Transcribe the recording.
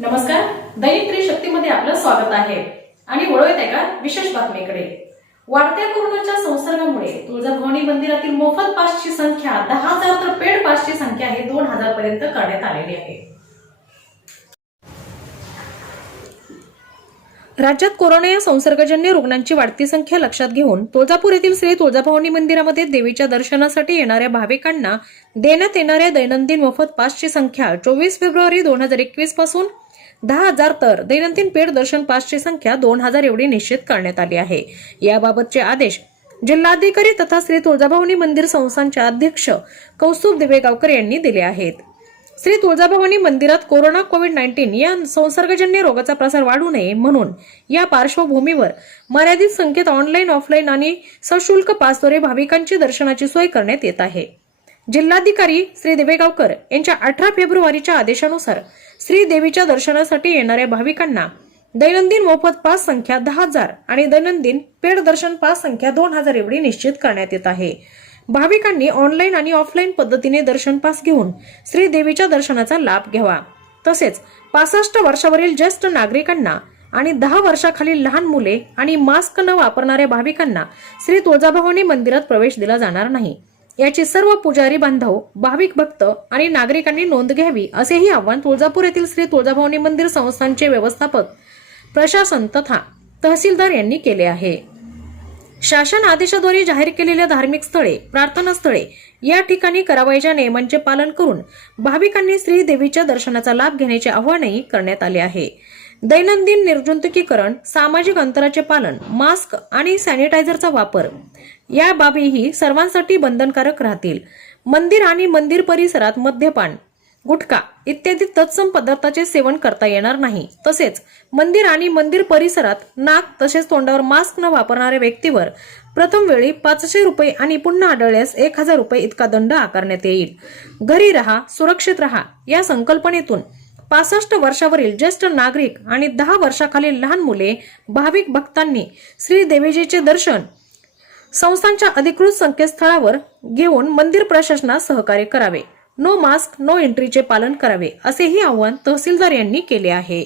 नमस्कार, दैनिक त्रिशक्तीमध्ये आपलं स्वागत आहे आणि वळूयात एका विशेष बातमीकडे। वाढत्या कोरोनाच्या संसर्गामुळे तुळजाभवानी मंदिरातील मोफत पासची संख्या 10,000 तर पेड पासची संख्या आहे 2,000 पर्यंत करण्यात आलेली आहे। राज्यात कोरोना या संसर्गजन्य रुग्णांची वाढती संख्या लक्षात घेऊन तुळजापूर येथील श्री तुळजाभवानी मंदिरामध्ये देवीच्या दर्शनासाठी येणाऱ्या भाविकांना देण्यात येणाऱ्या दैनंदिन मोफत पासची संख्या 24 फेब्रुवारी 2021 पासून 10,000 तर दैनंदिन पेड दर्शन पासची संख्या 2,000 एवढी निश्चित करण्यात आली आहे। याबाबतचे आदेश जिल्हाधिकारी तथा श्री तुळजाभवानी मंदिर संस्थानचे अध्यक्ष कौस्तुभ दिवेगावकर यांनी दिले आहेत। श्री तुळजाभवानी मंदिरात कोरोना कोविड-19 या संसर्गजन्य रोगाचा प्रसार वाढू नये म्हणून या पार्श्वभूमीवर मर्यादित संख्येत ऑनलाईन, ऑफलाईन आणि सशुल्क पासद्वारे भाविकांची दर्शनाची सोय करण्यात येत आहे। जिल्हाधिकारी श्री दिवेगावकर यांच्या 18 फेब्रुवारीच्या आदेशानुसार श्री देवीच्या दर्शनासाठी येणाऱ्या भाविकांना दैनंदिन मोफत पास संख्या 10,000 आणि दैनंदिन पेड दर्शन पास संख्या 2,000 एवढी निश्चित करण्यात येत आहे। भाविकांनी ऑनलाईन आणि ऑफलाईन पद्धतीने दर्शन पास घेऊन श्री देवीच्या दर्शनाचा लाभ घ्यावा। तसेच 65 वर्षावरील ज्येष्ठ नागरिकांना आणि 10 वर्षाखालील लहान मुले आणि मास्क न वापरणाऱ्या भाविकांना श्री तुळजाभवानी मंदिरात प्रवेश दिला जाणार नाही। याची सर्व पुजारी बांधव, भाविक भक्त आणि नागरिकांनी नोंद घ्यावी असेही आवाहन तुळजापूर येथील श्री तुळजाभवानी मंदिर संस्थानचे व्यवस्थापक, प्रशासन तथा तहसीलदार यांनी केले आहे। शासन आदेशाद्वारे जाहीर केलेल्या धार्मिक स्थळे, प्रार्थना स्थळे या ठिकाणी करावयाच्या नियमांचे पालन करून भाविकांनी श्री देवीच्या दर्शनाचा लाभ घेण्याचे आवाहनही करण्यात आले आहे। दैनंदिन निर्जंतुकीकरण, सामाजिक अंतराचे पालन, मास्क आणि सॅनिटायझरचा वापर या बाबीही सर्वांसाठी बंधनकारक राहतील। मंदिर आणि मंदिर परिसरात मद्यपान, गुटखा इत्यादी तत्सम पदार्थाचे सेवन करता येणार नाही। तसेच मंदिर आणि मंदिर परिसरात नाक तसेच तोंडावर मास्क न वापरणाऱ्या व्यक्तीवर प्रथम वेळी 500 रुपये आणि पुन्हा आढळल्यास 1,000 रुपये इतका दंड आकारण्यात येईल। घरी रहा, सुरक्षित रहा या संकल्पनेतून 65 वर्षावरील ज्येष्ठ नागरिक आणि 10 वर्षाखालील लहान मुले, भाविक भक्तांनी श्री देवीचे दर्शन संस्थानच्या अधिकृत संकेतस्थळावर घेऊन मंदिर प्रशासनास सहकार्य करावे। नो मास्क, नो एंट्रीचे पालन करावे असेही आवाहन तहसीलदार यांनी केले आहे।